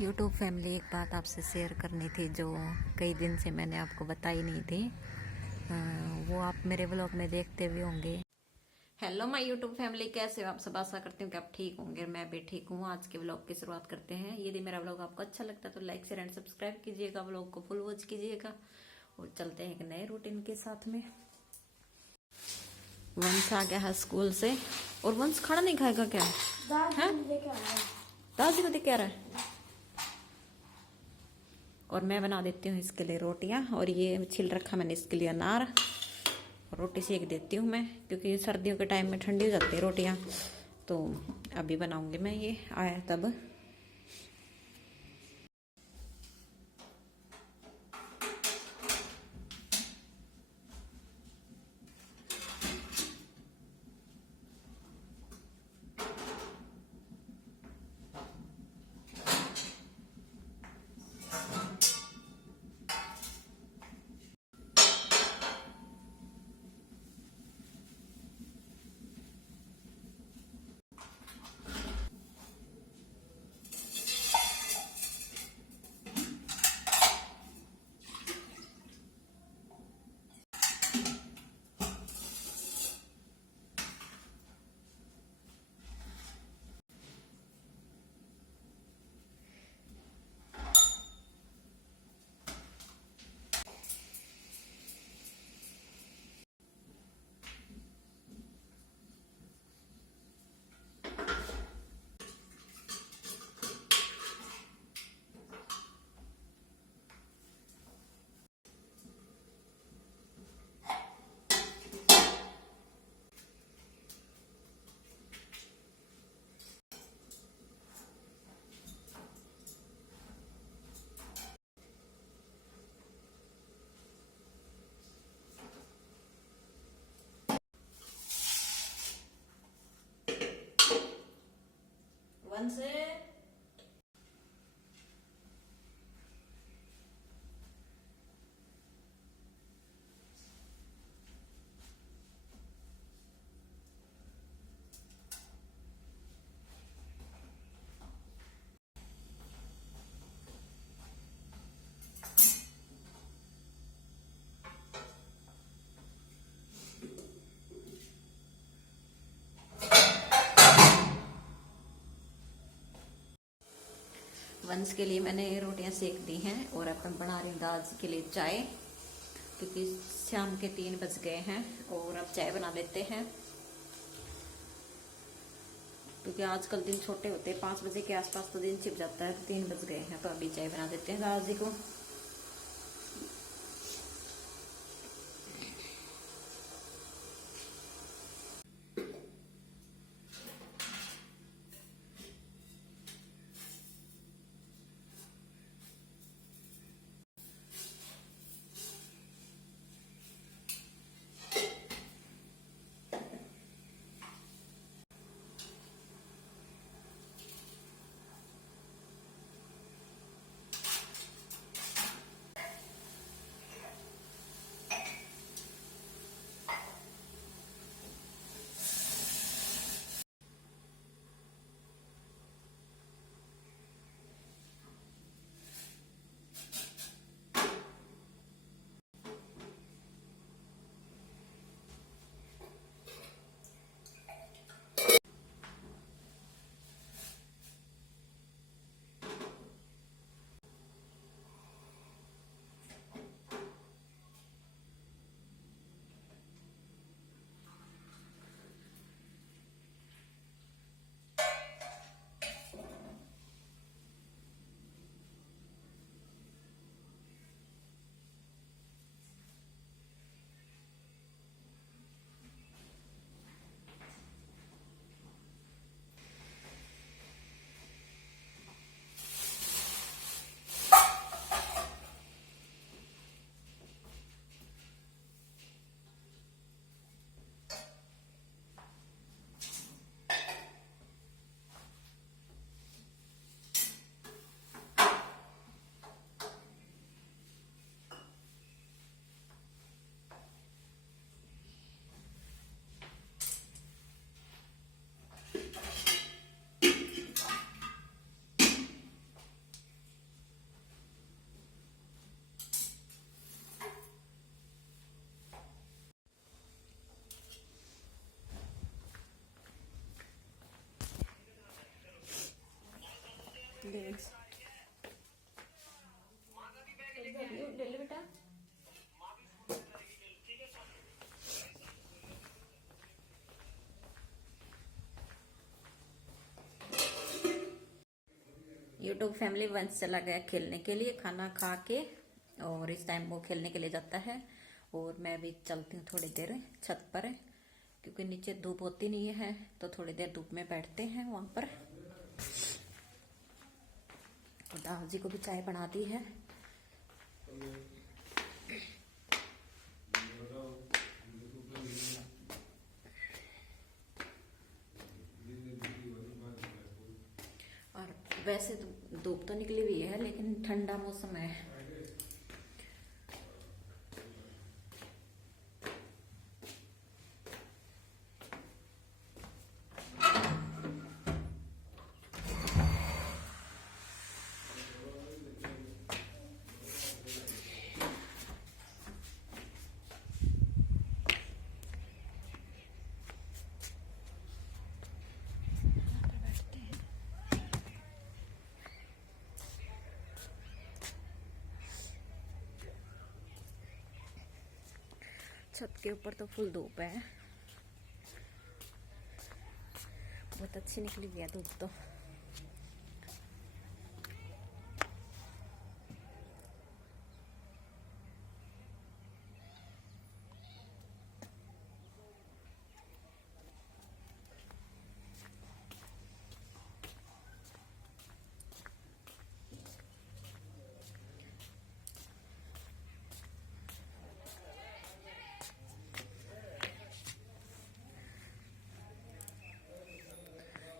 YouTube family, एक बात आपसे शेयर करनी थी जो कई दिन से मैंने आपको बताई नहीं थी। वो आप मेरे व्लॉग में देखते भी होंगे। हेलो माय यूट्यूब फैमिली, कैसे हो आप सब? आशा करती हूँ कि आप ठीक होंगे। मैं भी ठीक हूँ। आज के व्लॉग की शुरुआत करते हैं। यदि मेरा व्लॉग आपको अच्छा लगता है तो लाइक शेयर एंड सब्सक्राइब कीजिएगा, व्लॉग को फुल वॉच कीजिएगा और चलते हैं एक नए रूटीन के साथ में। वंश आ गया है स्कूल से और वंश खाना नहीं खाएगा क्या है? दादी को देख क्या रहा है। और मैं बना देती हूँ इसके लिए रोटियां, और ये छिल रखा मैंने इसके लिए अनार। रोटी सेक देती हूँ मैं, क्योंकि सर्दियों के टाइम में ठंडी हो जाती है रोटियां। तो अभी बनाऊंगी मैं, ये आया तब। वंश वंश के लिए मैंने रोटियां सेक दी हैं और अपन बना रही हूँ दाल के लिए चाय, क्योंकि शाम के 3 बज गए हैं और अब चाय बना लेते हैं। क्योंकि आजकल दिन छोटे होते हैं, 5 बजे के आसपास तो दिन छिप जाता है। 3 बज गए हैं तो अभी चाय बना देते हैं दादाजी को। लेट्स ले ले बेटा। यूट्यूब फैमिली वंश चला गया खेलने के लिए खाना खा के, और इस टाइम वो खेलने के लिए जाता है और मैं भी चलती हूँ थोड़ी देर छत पर, क्योंकि नीचे धूप होती नहीं है तो थोड़ी देर धूप में बैठते हैं वहां पर। और दाऊ जी को भी चाय बना दी है। और वैसे तो धूप तो निकली हुई है लेकिन ठंडा मौसम है। छत के ऊपर तो फुल धूप है, बहुत अच्छी निकली हुई है धूप तो।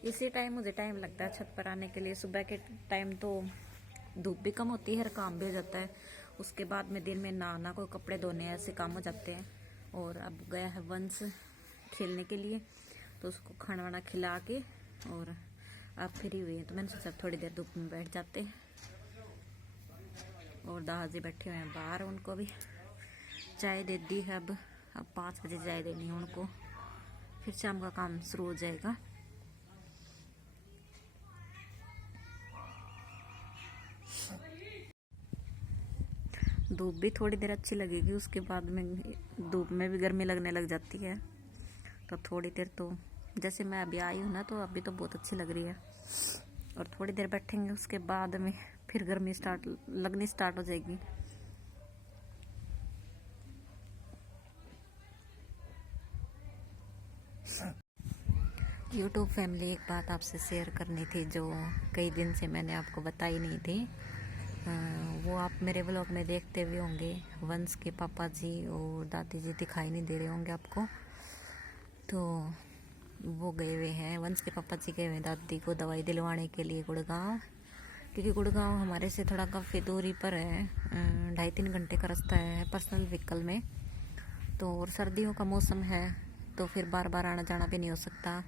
इसी टाइम मुझे टाइम लगता है छत पर आने के लिए। सुबह के टाइम तो धूप भी कम होती है, काम भी हो जाता है। उसके बाद में दिन में नहाना, कोई कपड़े धोने, ऐसे काम हो जाते हैं। और अब गया है वंश खेलने के लिए, तो उसको खाना वाना खिला के और अब फ्री हुई है, तो मैंने सोचा थोड़ी देर धूप में बैठ जाते हैं। और दादाजी बैठे हुए हैं बाहर, उनको भी चाय दे दी है। अब 5 बजे चाय देनी है उनको, फिर शाम का काम शुरू हो जाएगा। धूप भी थोड़ी देर अच्छी लगेगी, उसके बाद में धूप में भी गर्मी लगने लग जाती है। तो थोड़ी देर तो जैसे मैं अभी आई हूँ ना, तो अभी तो बहुत अच्छी लग रही है। और थोड़ी देर बैठेंगे, उसके बाद में फिर गर्मी लगनी स्टार्ट हो जाएगी। यूट्यूब फैमिली, एक बात आपसे शेयर करनी थी जो कई दिन से मैंने आपको बताई नहीं थी। वो आप मेरे व्लॉग में देखते हुए होंगे। वंश के पापा जी और दादी जी दिखाई नहीं दे रहे होंगे आपको, तो वो गए हुए हैं। वंश के पापा जी गए हुए हैं दादी को दवाई दिलवाने के लिए गुड़गांव, क्योंकि गुड़गांव हमारे से थोड़ा काफ़ी दूरी पर है, 2.5-3 घंटे का रास्ता है पर्सनल व्हीकल में। तो और सर्दियों का मौसम है, तो फिर बार बार आना जाना भी नहीं हो सकता,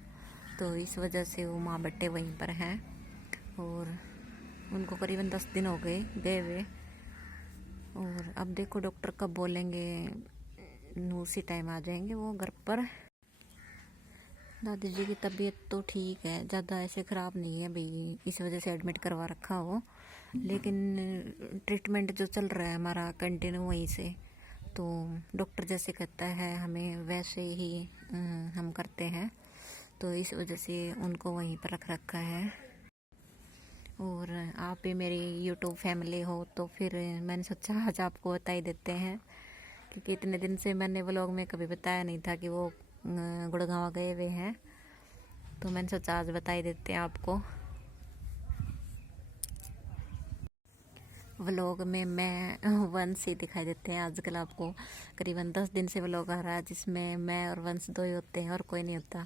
तो इस वजह से वो माँ बेटे वहीं पर हैं। और उनको करीबन 10 दिन हो गए गए हुए। और अब देखो डॉक्टर कब बोलेंगे, उसी टाइम आ जाएंगे वो घर पर। दादी जी की तबीयत तो ठीक है, ज़्यादा ऐसे ख़राब नहीं है भाई, इस वजह से एडमिट करवा रखा हो। लेकिन ट्रीटमेंट जो चल रहा है हमारा कंटिन्यू वहीं से, तो डॉक्टर जैसे कहता है हमें वैसे ही हम करते हैं, तो इस वजह से उनको वहीं पर रख रखा है। और आप भी मेरी यूट्यूब फैमिली हो, तो फिर मैंने सोचा आज आपको बता ही देते हैं, क्योंकि इतने दिन से मैंने व्लॉग में कभी बताया नहीं था कि वो गुड़गांव गए हुए हैं, तो मैंने सोचा आज बता ही देते हैं आपको। व्लॉग में मैं वंश ही दिखाई देते हैं आजकल आपको। करीबन 10 दिन से व्लॉग आ रहा है जिसमें मैं और वंश दो ही होते हैं और कोई नहीं होता,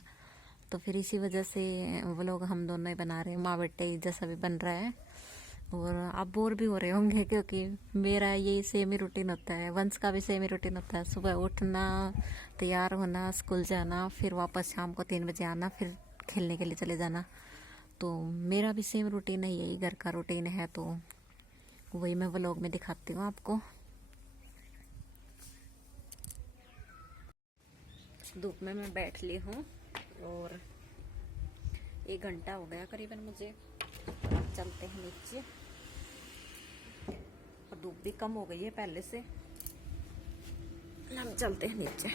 तो फिर इसी वजह से व्लॉग हम दोनों ही बना रहे हैं, माँ बेटे जैसा भी बन रहा है। और आप बोर भी हो रहे होंगे, क्योंकि मेरा यही सेम ही रूटीन होता है, वंश का भी सेम ही रूटीन होता है। सुबह उठना, तैयार होना, स्कूल जाना, फिर वापस शाम को 3 बजे आना, फिर खेलने के लिए चले जाना। तो मेरा भी सेम रूटीन है, यही घर का रूटीन है, तो वही मैं व्लॉग में दिखाती हूँ आपको। धूप में मैं बैठ ली हूँ और 1 घंटा हो गया करीबन मुझे चलते हैं नीचे। और धूप भी कम हो गई है पहले से। हम चलते हैं नीचे।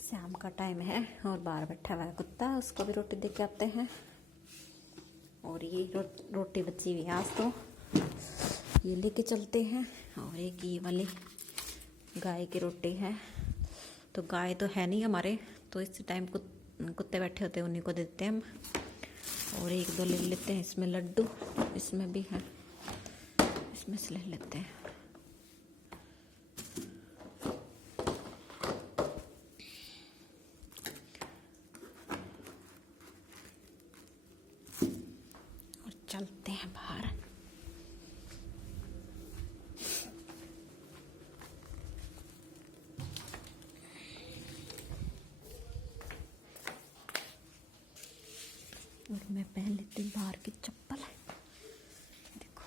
शाम का टाइम है और बाहर बैठा हुआ है कुत्ता, उसको भी रोटी दे के आते हैं। और ये रोटी बची हुई है आज, तो ये लेके चलते हैं। और एक ये वाली गाय की रोटी है। तो गाय तो है नहीं हमारे, तो इस टाइम कुत्ते बैठे होते हैं, उन्हीं को देते हैं हम। और एक दो ले लेते हैं, इसमें लड्डू इसमें भी है, इसमें से ले लेते हैं। चलते हैं बाहर। और मैं पहन लेती हूँ बाहर की चप्पल। देखो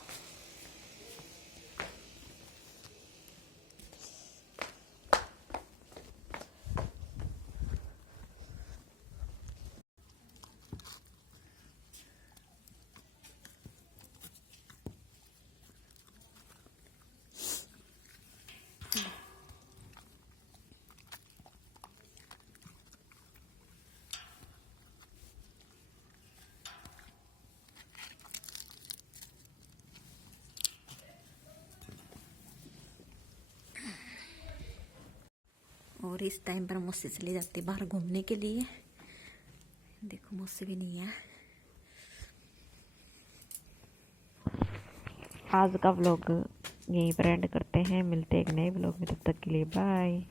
और इस टाइम पर मुझसे चली जाती बाहर घूमने के लिए। देखो मुझसे भी नहीं है। आज का व्लॉग यहीं पर एंड करते हैं। मिलते हैं एक नए व्लॉग में, तब तक के लिए बाय।